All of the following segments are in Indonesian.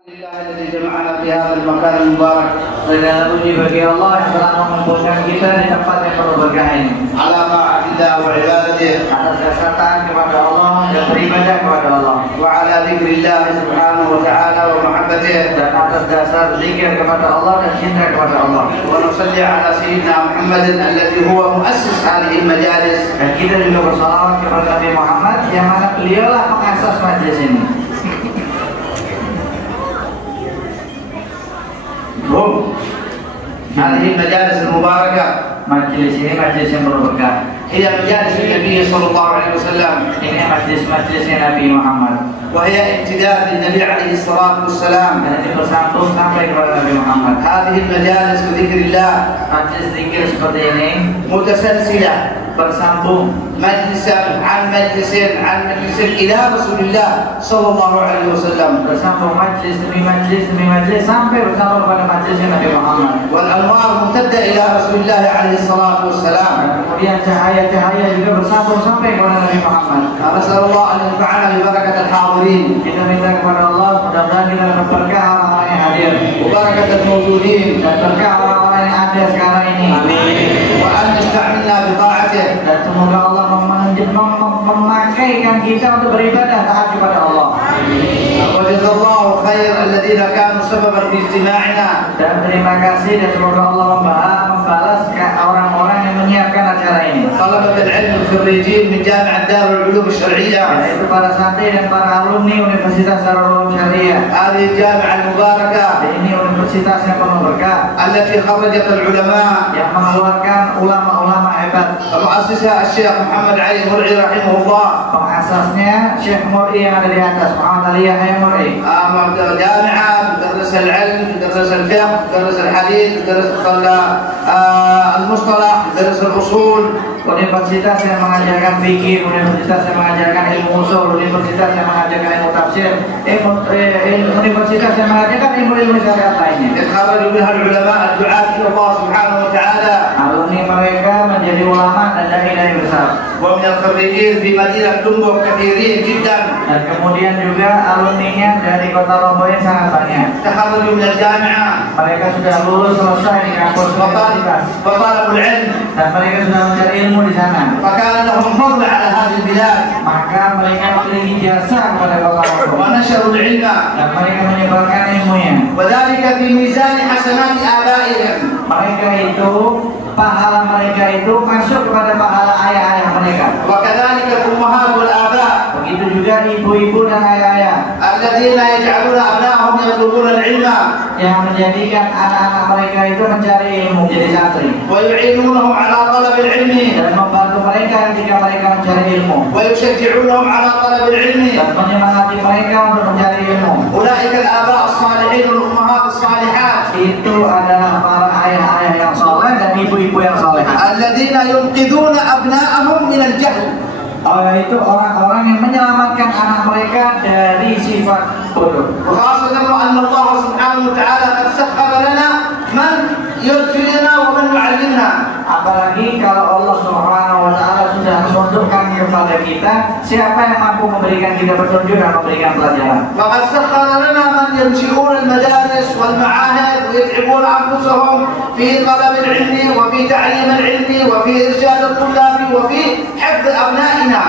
Alhamdulillah jamaah di hadal makan mubarak. Segala puji bagi Allah yang telah mengumpulkan kita di tempat yang penuh berkah ini. Ala ma'atillah wa ibadatihi, atas dasar taat kepada Allah dan beribadah kepada Allah. Wa ala dzikrillah subhanahu wa ta'ala wa mahabbatihi, dan atas dasar zikir kepada Allah dan cinta kepada Allah. Wa nusalli ala sayyidina Muhammadin alladhi huwa muassis hadhihi majalis. Dan kita juga bersalawat kepada Nabi Muhammad yang mana beliaulah pengasas majlis ini. هذه المجالس المباركة Majlis ini majlis yang berberkah. هي مجالس النبي صلى الله عليه وسلم. Ini majlis-majlisnya Nabi Muhammad. وهي امتداد للنبي عليه الصلاة والسلام. Dan ini bersambung sampai kepada Nabi Muhammad. هذه المجالس بذكر الله. Majlis zikir seperti ini متسلسلة. bersambung. مجلسا عن مجلس عن مجلس إلى رسول الله صلى الله عليه وسلم. Bersambung majlis demi majlis sampai bersambung pada majlisnya Nabi Muhammad. والأنوار ممتدة إلى رسول الله عليه الصلاة والسلام. Dan kemudian cahaya-cahaya juga bersambung sampai kepada Nabi Muhammad. نسأل الله أن ينفعنا ببركة الحاضرين. Kita minta kepada Allah mudah-mudahan kita dapat berkah orang-orang yang hadir وبركة الموجودين. dan berkah orang-orang yang ada sekarang ini. وأن يستعملنا بطاعته. Dan semoga Allah memakaikan kita untuk beribadah taat kepada Allah. وجزا الله خير الذين كانوا سببا في اجتماعنا. Dan terima kasih dan semoga Allah membalas orang-orang yang menyiapkan acara ini. طلبة العلم الخريجين من جامعة دار العلوم الشرعية. Yaitu para santri dan para alumni Universitas Darul Ulum Syariah. هذه الجامعة المباركة Ini universitas yang penuh berkah التي خرجت العلماء. yang mengeluarkan ulama-ulama hebat. مؤسسها الشيخ محمد علي مرعي رحمه الله. Pengasasnya Syekh Mur'i yang ada di atas, Muhammad Ali Yahya Mur'i. جامعة تدرس العلم، تدرس الفقه، تدرس الحديث، تدرس المصطلح، تدرس الأصول. Universitas yang mengajarkan fikih, universitas yang mengajarkan ilmu usul, universitas yang mengajarkan ilmu tafsir, universitas yang mengajarkan ilmu-ilmu syariat lainnya. يتخرج منها العلماء الدعاة إلى الله سبحانه وتعالى. Alumni mereka menjadi ulama dan dai-dai besar. ومن الخريجين في مدينة لومبورغ كثيرين جدا. Dan kemudian juga alumninya dari kota Lombok yang sangat banyak. تخرجوا من الجامعة. Mereka sudah lulus selesai di kampus universitas. وطالبوا العلم. Dan mereka sudah mencari ilmu di sana. فكان لهم فضل على هذه البلاد. Maka mereka memiliki jasa kepada kota Lombok. ونشروا العلم. Dan mereka menyebarkan ilmunya. وذلك في ميزان حسنات آبائهم. Mereka itu, pahala mereka itu masuk kepada pahala ayah-ayah mereka. وكذلك الأمهات والآباء. Begitu juga ibu-ibu dan ayah-ayah الذين يجعلون أبنائهم يطلبون العلم. yang menjadikan anak-anak mereka itu mencari ilmu, jadi santri. ويعينونهم على طلب العلم. Dan membantu mereka ketika mereka mencari ilmu. ويشجعونهم على طلب العلم. Dan menyemangati mereka untuk mencari ilmu. أولئك الآباء الصالحين والأمهات الصالحات. Itu adalah para ayah-ayah yang saleh dan ibu-ibu yang salehah. الذين ينقذون أبنائهم من الجهل. Itu orang-orang yang menyelamatkan anak mereka dari sifat bodoh. وخاصة أن الله سبحانه وتعالى قد سخر لنا من يرشدنا ومن يعلمنا. Apalagi kalau Allah Subhanahu wa taala sudah menunjukkan kepada kita siapa yang mampu memberikan kita petunjuk dan memberikan pelajaran. فقد سخر لنا من ينشئون المدارس والمعاهد ويتعبون أنفسهم في طلب العلم وفي تعليم العلم وفي إرشاد الطلاب وفي حفظ أبنائنا.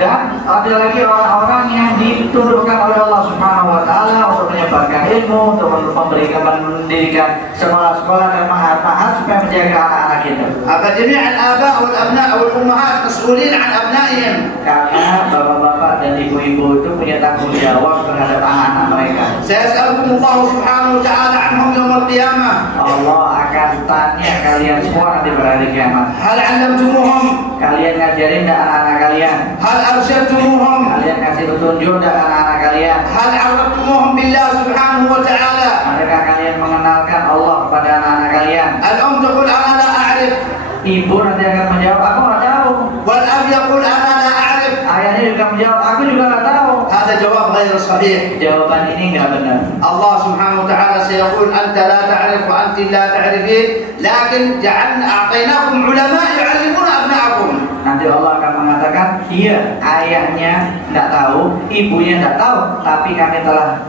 Dan ada lagi orang-orang yang ditundukkan oleh Allah Subhanahu wa taala untuk menyebarkan ilmu, untuk mendirikan sekolah-sekolah dan mahat-mahat supaya menjaga anak-anak kita. فجميع الآباء والأبناء والأمهات مسؤولين عن أبنائهم. Karena bapak-bapak dan ibu-ibu itu punya tanggung jawab terhadap anak-anak mereka. سيسألكم الله سبحانه وتعالى عنهم يوم القيامة. Allah akan tanya kalian semua nanti pada hari kiamat. هل علمتموهم؟ Kalian ngajarin dan anak-anak kalian? هل أرشدتموهم؟ Kalian kasih petunjuk dan anak-anak kalian? هل عرفتموهم بالله سبحانه وتعالى؟ Adakah kalian mengenalkan Allah kepada anak-anak kalian? الأم تقول أنا لا أعرف. Ibu nanti akan menjawab, aku nggak tahu. والأب يقول أنا لا أعرف. Ayahnya juga menjawab, aku juga nggak tahu. هذا جواب غير صحيح. Jawaban ini nggak benar. الله سبحانه وتعالى سيقول أنت لا تعرف وأنت لا تعرفين لكن جعلنا أعطيناكم علماء يعلمون أبناءكم. Nanti Allah akan mengatakan, iya ayahnya nggak tahu, ibunya nggak tahu, tapi kami telah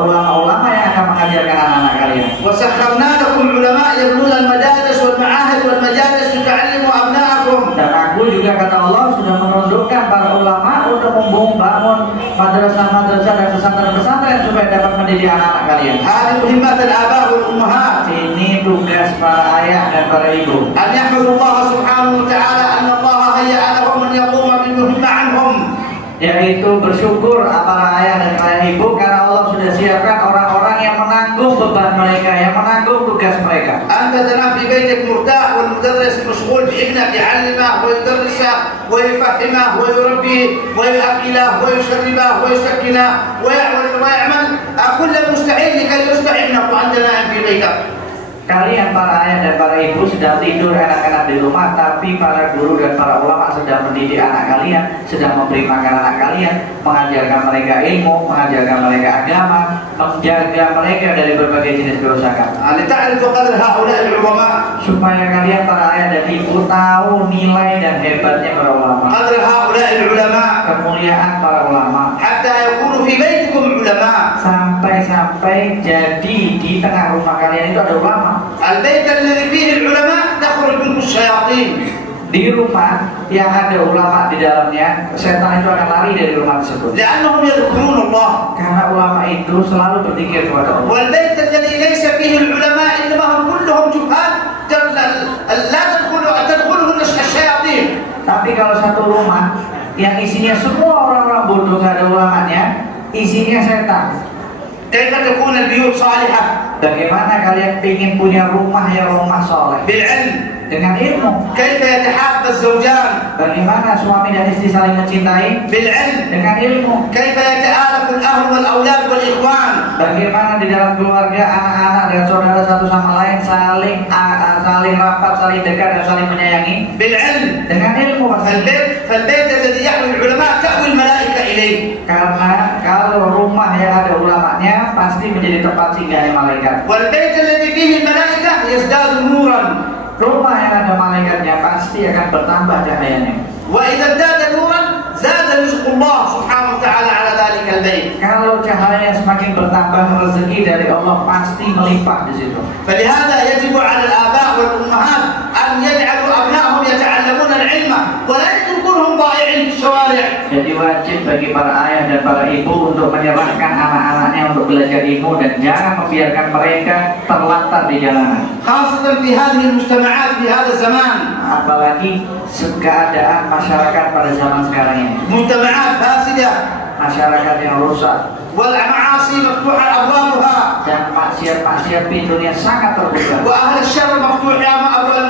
ulama-ulama yang akan mengajarkan anak-anak kalian. وسخرنا لكم علماء يبنون المدارس والمعاهد والمجالس لتعلموا أبناءكم. Dan aku juga kata Allah sudah menundukkan para ulama untuk membangun madrasah-madrasah dan pesantren-pesantren supaya dapat mendidik anak-anak kalian. هذه مهمات الآباء والأمهات. Ini tugas para ayah dan para ibu. أن يحمدوا الله سبحانه وتعالى أن الله هيأ لهم أن يقوم بالمهمة عنهم. Yaitu bersyukur para ayah dan para ibu karena Allah sudah siapkan orang-orang yang menanggung beban mereka, yang menanggung tugas mereka. أنت تنام في بيتك مرتاح والمدرس مشغول بابنك يعلمه ويدرسه ويفهمه ويربيه ويأكله ويشربه ويسكنه ويعمل كل مستعد لكي يصلح ابنك وأنت نائم في بيتك. Kalian para ayah dan para ibu sedang tidur enak-enak di rumah, tapi para guru dan para ulama sedang mendidik anak kalian, sedang memberi makan anak kalian, mengajarkan mereka ilmu, mengajarkan mereka agama, menjaga mereka dari berbagai jenis kerusakan. لتعرفوا قدر هؤلاء العلماء. Supaya kalian para ayah dan ibu tahu nilai dan hebatnya para ulama. قدر هؤلاء العلماء. Kemuliaan para ulama. حتى يكونوا في بيتكم علماء. Sampai jadi di tengah rumah kalian itu ada ulama. البيت الذي فيه العلماء تخرج منه الشياطين. Di rumah yang ada ulama di dalamnya, setan itu akan lari dari rumah tersebut. لأنهم يذكرون الله. Karena ulama itu selalu berzikir kepada Allah. والبيت الذي ليس فيه العلماء إنما هم كلهم جهال لا تدخله الشياطين. Tapi kalau satu rumah yang isinya semua orang-orang bodoh, nggak ada ulamanya, isinya setan. كيف تكون البيوت صالحة؟ Bagaimana kalian ingin punya rumah yang rumah soleh? بالعلم. Dengan ilmu. كيف يتحاب الزوجان؟ Bagaimana suami dan istri saling mencintai? بالعلم. Dengan ilmu. كيف يتآلف الأهل والأولاد والإخوان؟ Bagaimana di dalam keluarga anak-anak dan saudara satu sama lain saling rapat, saling dekat dan saling menyayangi? بالعلم. Dengan ilmu. فالبيت الذي يحوي العلماء تأوي الملائكة إليه. Karena kalau rumah yang ada ulamanya pasti menjadi tempat singgahnya malaikat. والبيت الذي فيه الملائكة يزداد نورا. Rumah yang ada malaikatnya pasti akan bertambah cahayanya. وإذا ازداد نورا زاد رزق الله سبحانه وتعالى على ذلك البيت. Kalau cahaya semakin bertambah, rezeki dari Allah pasti melimpah di situ. فلهذا يجب على الآباء والأمهات أن يجعلوا أبنائهم يتعلمون العلم ولا يتركونهم ضائعين في الشوارع. Jadi wajib bagi para ayah dan para ibu untuk menyerahkan anak-anaknya untuk belajar ilmu dan jangan membiarkan mereka terlantar di jalanan. خاصة في هذه المجتمعات في هذا الزمان. Apalagi keadaan masyarakat pada zaman sekarang ini. مجتمعات فاسدة. Masyarakat yang rusak. والمعاصي مفتوحة أبوابها. Dan maksiat-maksiat pintunya sangat terbuka. وأهل الشر مفتوح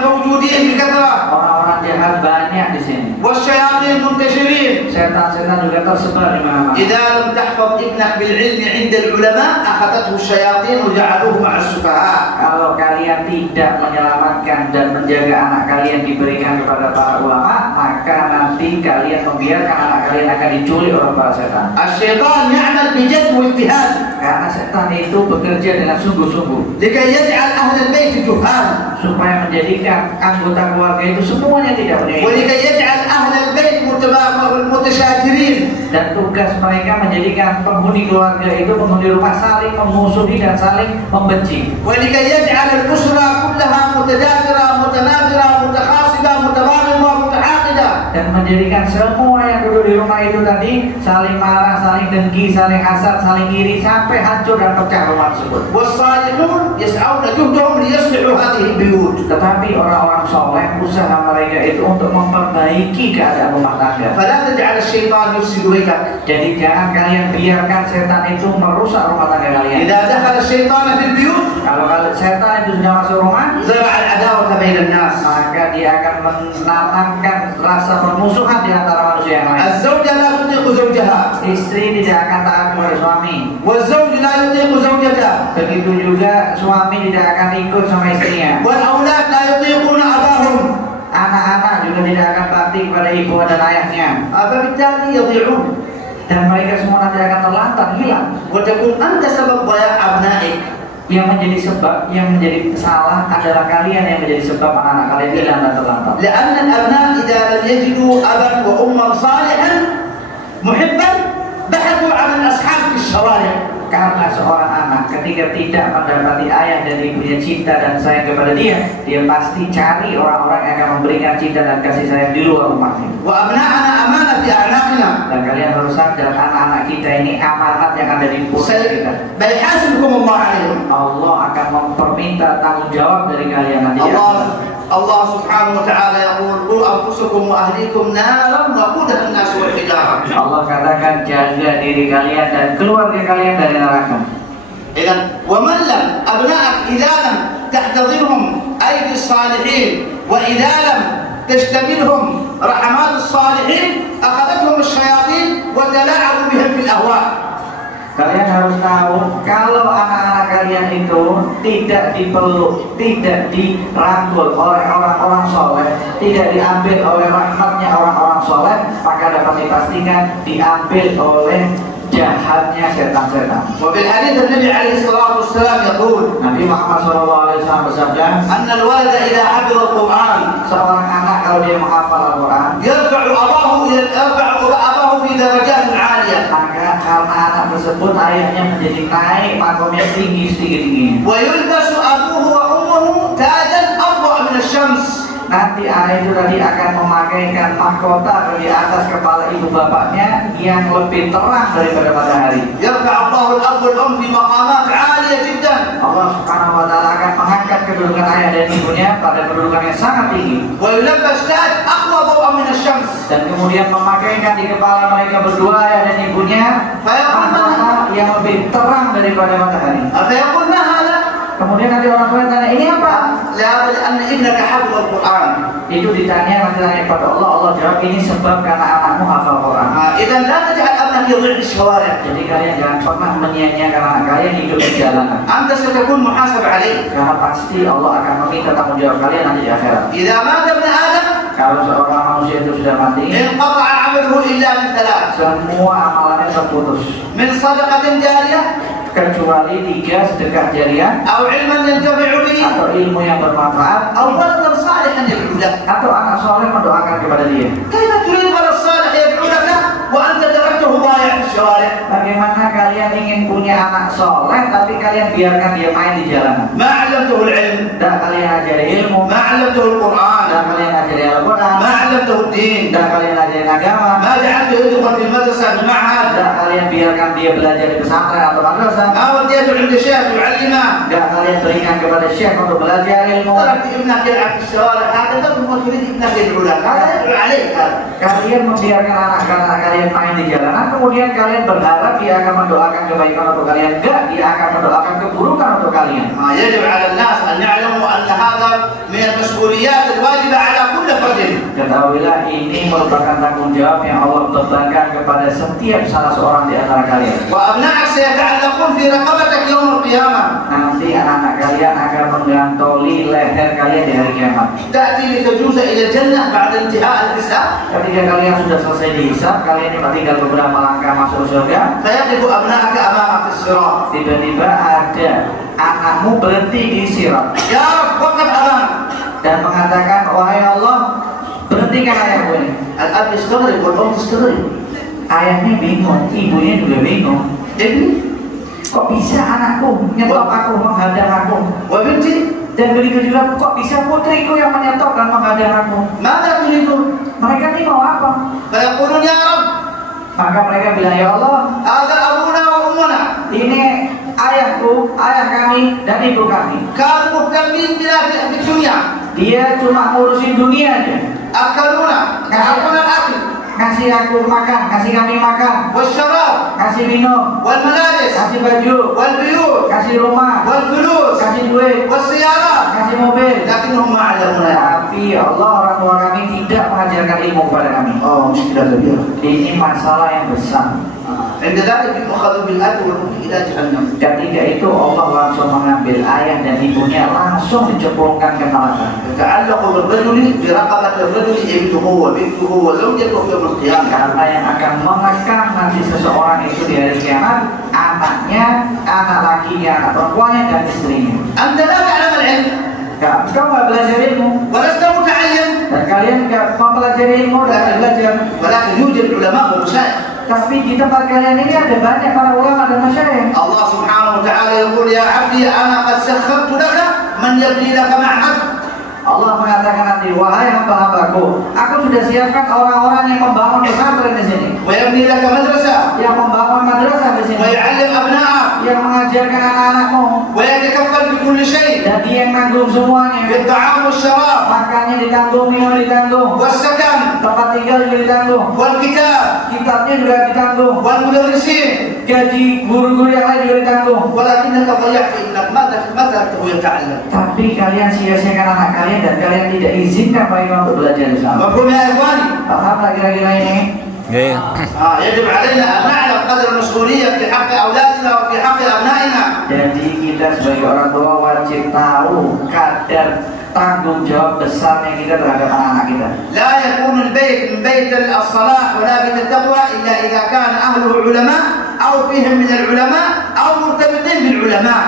موجودين بكثرة. Orang-orang jahat banyak di sini. والشياطين منتشرين. Setan-setan juga tersebar di mana-mana. إذا لم تحفظ ابنك بالعلم عند العلماء أخذته الشياطين وجعلوه مع السفهاء. Kalau kalian tidak menyelamatkan dan menjaga anak kalian diberikan kepada para ulama, maka nanti kalian membiarkan anak kalian akan diculik oleh para setan. الشيطان يعمل بجد واجتهاد. Karena setan itu bekerja dengan sungguh-sungguh. لكي يجعل أهل البيت جهال. Supaya menjadikan anggota keluarga itu semuanya tidak punya ilmu. ولكي يجعل أهل البيت متشاجرين. Dan tugas mereka menjadikan penghuni keluarga itu, penghuni rumah saling memusuhi dan saling membenci. ولكي يجعل الأسرة كلها متجاذرة متنافرة متخاصمة متباغضة متحاقدة. Dan menjadikan semua yang duduk di rumah itu tadi saling marah, saling dengki, saling hasad, saling iri sampai hancur dan pecah rumah tersebut. والصالحون يسعون جهدهم ليصلحوا هذه البيوت. Tetapi orang-orang soleh usaha mereka itu untuk memperbaiki keadaan rumah tangga. فلا تجعل الشيطان يفسد بيتك. Jadi jangan kalian biarkan setan itu merusak rumah tangga kalian. إذا دخل الشيطان في البيوت Kalau setan itu sudah masuk rumah, زرع العداوة بين الناس. maka dia akan menanamkan rasa permusuhan di antara manusia yang lain. الزوجة لا تطيق زوجها. Istri tidak akan taat kepada suami. والزوج لا يطيق زوجته. Begitu juga suami tidak akan ikut sama istrinya. والأولاد لا يطيقون أباهم. Anak-anak juga tidak akan bakti kepada ibu dan ayahnya. فبالتالي يضيعون. Dan mereka semua nanti akan terlantar, hilang. وتكون أنت سبب ضياع أبنائك. Yang menjadi sebab, yang menjadi salah adalah kalian yang menjadi sebab anak-anak kalian hilang dan terlantar. لأن الأبناء إذا لم يجدوا أبا وأما صالحا محبا بحثوا عن الأصحاب في الشوارع. Karena seorang anak ketika tidak mendapati ayah dan ibunya cinta dan sayang kepada dia pasti cari orang-orang yang akan memberikan cinta dan kasih sayang di luar rumahnya. وأبناءنا أمانة في أعناقنا. Dan kalian harus sadar anak-anak kita ini amanat yang ada di pundak kita. بيحاسبكم الله عليهم. Allah akan memperminta tanggung jawab dari kalian nanti. الله سبحانه وتعالى يقول قوا أنفسكم وأهليكم نارا وقودها الناس والحجارة. Allah katakan jaga diri kalian dan keluarga kalian dari neraka. إذن ومن لم أبنائك إذا لم تحتضنهم أيدي الصالحين وإذا لم تشتملهم رحمات الصالحين أخذتهم الشياطين وتلاعبوا بهم في الأهواء. Kalian harus tahu kalau anak-anak kalian itu tidak dipeluk, tidak dirangkul oleh orang-orang soleh, tidak diambil oleh rahmatnya orang-orang soleh, maka dapat dipastikan diambil oleh jahatnya setan-setan. Wabil hadits Nabi alaihi salatu wassalam yaqul, Nabi Muhammad sallallahu alaihi wasallam bersabda, "Anna al-walada idza hafidha al-Qur'an", seorang anak kalau dia menghafal Al-Qur'an, yarfa'u abahu fi darajat 'aliyah. Maka karena anak tersebut ayahnya menjadi naik makomnya tinggi-tinggi. Wa yulbasu abuhu wa ummuhu tajan adwa min asy-syams. Nanti anak itu tadi akan memakaikan mahkota di atas kepala ibu bapaknya yang lebih terang daripada matahari. Yarfa'u al-abu wal-um fi maqamat 'aliyah jiddan. Allah Subhanahu wa taala akan mengangkat kedudukan ayah dan ibunya pada kedudukan yang sangat tinggi. Wa yulabbas taj aqwa daw'an min asy-syams. Dan kemudian memakaikan di kepala mereka berdua ayah dan ibunya mahkota yang lebih terang daripada matahari. Apa yang qulna hada? Kemudian nanti orang tua tanya, ini apa? La anna innaka hafidh al-Qur'an. Itu ditanya kepada Allah, Allah jawab ini sebab karena anakmu hafal Quran. Idzan la taj'al abnaka yadhil di syawari'. Jadi kalian jangan pernah menyia-nyiakan anak kalian hidup di jalanan. Anta satakun muhasab 'alaih. Karena pasti Allah akan meminta tanggung jawab kalian nanti di akhirat. Idza mata ibn Adam, kalau seorang manusia itu sudah mati, inqata'a 'amaluhu illa min thalath. Semua amalannya terputus. Min shadaqatin jariyah, kecuali 3 sedekah jariah, atau ilmu yang bermanfaat, atau anak soleh mendoakan kepada dia. Bagaimana kalian ingin punya anak soleh tapi kalian biarkan dia main di jalanan? Dan kalian ajari ilmu, dan kalian ajari Al-Quran, dan kalian ajari agama, dan kalian biarkan dia belajar di pesantren atau madrasah. Dan kalian berikan kepada syekh untuk belajar ilmu. Kalian membiarkan anak-anak kalian main di jalanan, kemudian kalian berharap dia akan mendoakan kebaikan untuk kalian. Enggak, dia akan mendoakan keburukan untuk kalian. Ketahuilah ini merupakan tanggung jawab yang Allah bebankan kepada setiap salah seorang di antara kalian. Nanti anak-anak kalian akan menggantoli leher kalian di hari kiamat. Ketika kalian sudah selesai dihisab, kalian tinggal beberapa langkah masuk surga. Tiba-tiba ada anakmu berhenti di sirat dan mengatakan, wahai Allah, berhentikan ayahmu ini. Ayahnya bingung, ibunya juga bingung. Jadi kok bisa anakku nyetop aku, menghadang aku? Dan begitu juga kok bisa putriku yang menyetop dan menghadang aku? Mereka ini mau apa? Maka mereka bilang, ya Allah, ini ayahku, ayah kami dan ibu kami. Dia cuma ngurusin dunia aja. Kasih aku makan, kasih kami makan, kasih minum, kasih baju, kasih rumah, kasih duit, kasih mobil. Tapi Allah, orang tua kami tidak mengajarkan ilmu kepada kami. Ini masalah yang besar. Ketika itu Allah langsung mengambil ayah dan ibunya, langsung dicemplungkan ke neraka. Karena yang akan mengekang nanti seseorang itu di hari kiamat, anaknya, anak lakinya, anak perempuannya, dan istrinya. Kau nggak belajar ilmu, dan kalian nggak mempelajari ilmu dan belajar. Tapi di tempat kalian ini ada banyak para ulama dan masyayikh. Allah Subhanahu wa ta'ala yaqul ya 'abdi ana qad sakhartu laka man yabni laka ma'had. Allah mengatakan nanti, wahai hamba-hambaku, aku sudah siapkan orang-orang yang membangun pesantren di sini, wa yabni laka madrasah, yang membangun madrasah di sini, wa yu'allim abna'ak, yang mengajarkan anak-anakmu, wa yatakaffal bi kulli shay', dan dia yang nanggung semuanya. bil ta'am wasyarab, Makannya ditanggung, minum ditanggung, was sakan, tempat tinggal juga ditanggung, wal kitab, kitabnya juga ditanggung, wal mudarrisin, gaji guru-guru yang lain juga ditanggung. walakinnaka dhayya'ta ibnak madha yata'allam. Tapi kalian sia-siakan anak kalian dan kalian tidak izinkan mereka untuk belajar di sana. Mafhum ya ikhwani? Paham tak kira-kira ini? يجب علينا أن نعلم قدر المسؤولية في حق أولادنا وفي حق أبنائنا. Jadi kita sebagai orang tua wajib tahu kadar tanggung jawab besarnya kita terhadap anak-anak kita. لا يكون البيت من بيت الصلاح ولا بيت التقوى إلا إذا كان أهله علماء أو فيهم من العلماء أو مرتبطين بالعلماء.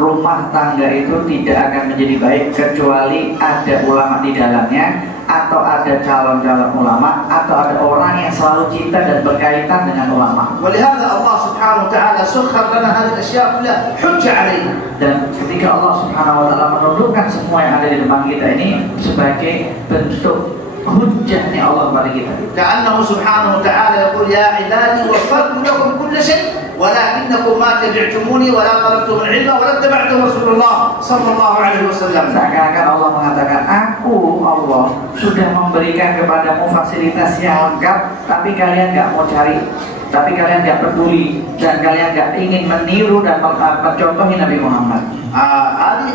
Rumah tangga itu tidak akan menjadi baik kecuali ada ulama di dalamnya, atau ada calon-calon ulama, atau ada orang yang selalu cinta dan berkaitan dengan ulama. ولهذا الله سبحانه وتعالى سخر لنا هذه الأشياء كلها حجة علينا. Dan ketika Allah Subhanahu wa taala menundukkan semua yang ada di depan kita ini sebagai bentuk hujjahnya Allah kepada kita. كأنه سبحانه وتعالى يقول يا عبادي وفرت لكم كل شيء ولكنكم ما تبعتموني ولا طلبتم العلم ولا اتبعتم رسول الله صلى الله عليه وسلم. Seakan-akan Allah mengatakan, aku Allah sudah memberikan kepadamu fasilitas yang lengkap, tapi kalian nggak mau cari, tapi kalian nggak peduli, dan kalian nggak ingin meniru dan mencontohi Nabi Muhammad.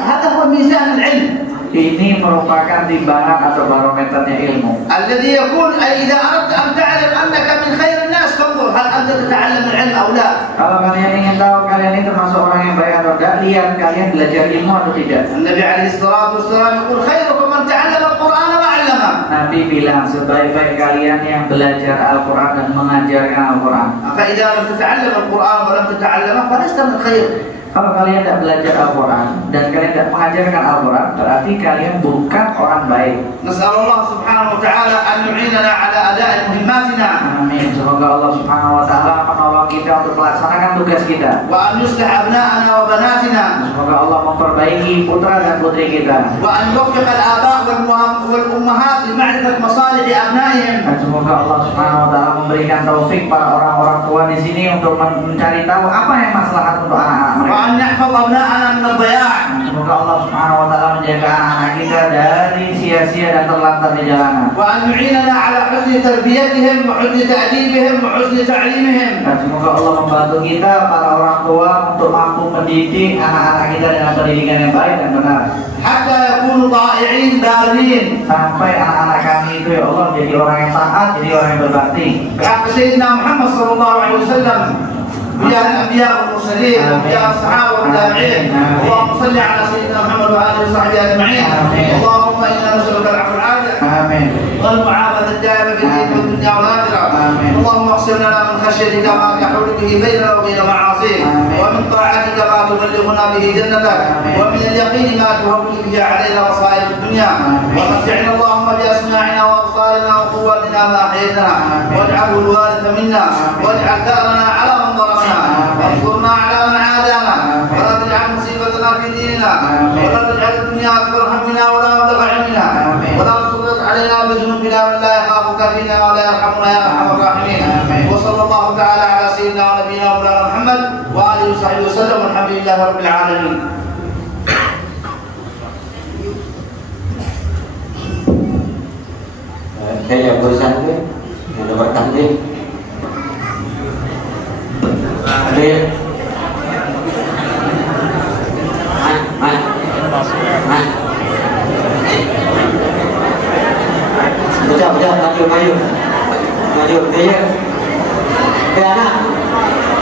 هذا هو ميزان العلم. Ini merupakan timbangan atau barometernya ilmu. الذي يكون أي إذا أردت أن تعلم أنك من خير الناس فانظر هل أنت تتعلم العلم أو لا. Kalau kalian ingin tahu kalian ini termasuk orang yang baik atau tidak, lihat kalian belajar ilmu atau tidak. النبي عليه الصلاة والسلام يقول خيركم من تعلم القرآن وعلمه. Nabi bilang sebaik-baik kalian yang belajar Al-Quran dan mengajarkan Al-Quran. فإذا لم تتعلم القرآن ولم تتعلمه فلست من خير. Kalau kalian tidak belajar Al-Quran dan kalian tidak mengajarkan Al-Quran, berarti kalian bukan orang baik. نسأل الله سبحانه وتعالى أن يعيننا على أداء مهماتنا. Amin. Semoga Allah Subhanahu wa taala menolong kita untuk melaksanakan tugas kita. وأن يصلح أبناءنا وبناتنا. Semoga Allah memperbaiki putra dan putri kita. وأن يوفق الآباء والأمهات لمعرفة مصالح أبنائهم. Dan semoga Allah Subhanahu wa taala memberikan taufik para orang-orang tua di sini untuk mencari tahu apa yang maslahat untuk anak-anak mereka. وأن نحفظ أبناءنا من الضياع. Semoga Allah Subhanahu wa taala menjaga anak-anak kita dari sia-sia dan terlantar di jalanan. وأن يعيننا على حسن تربيتهم وحسن تأديبهم وحسن تعليمهم. Dan semoga Allah membantu kita para orang tua untuk mampu mendidik anak-anak kita dengan pendidikan yang baik dan benar. حتى يكونوا طائعين بارين. Sampai anak-anak kami itu ya Allah jadi orang yang taat, jadi orang yang berbakti. بحق سيدنا محمد صلى الله عليه وسلم ويا الأنبياء والمرسلين ويا الصحابة والتابعين. اللهم صل على سيدنا محمد وآله وصحبه أجمعين. اللهم إنا نسألك العفو والعافية. آمين. والمعافاة الدائمة في الدين والدنيا والآخرة. اللهم اقسم لنا من خشيتك ما تحول به بيننا وبين معاصيك، ومن طاعتك ما تبلغنا به جنتك، ومن اليقين ما تهون به علينا مصائب الدنيا، ومتعنا اللهم بأسماعنا وأبصارنا وقواتنا ما أحييتنا، واجعله الوارث منا، واجعل ثأرنا على من ظلمنا، وانصرنا على من عادانا، ولا تجعل مصيبتنا في ديننا، ولا تجعل الدنيا أكبر همنا ولا مبلغ علمنا، ولا تسلط علينا بذنوبنا من لا يخافك فينا ولا يرحمنا يا أرحم الراحمين. وصلى الله تعالى على سيدنا ونبينا ومولانا محمد وآله وصحبه وسلم والحمد لله رب العالمين. Yang bersatu, yang dapat tanding. Ada ya? Maju, dia. Ke anak.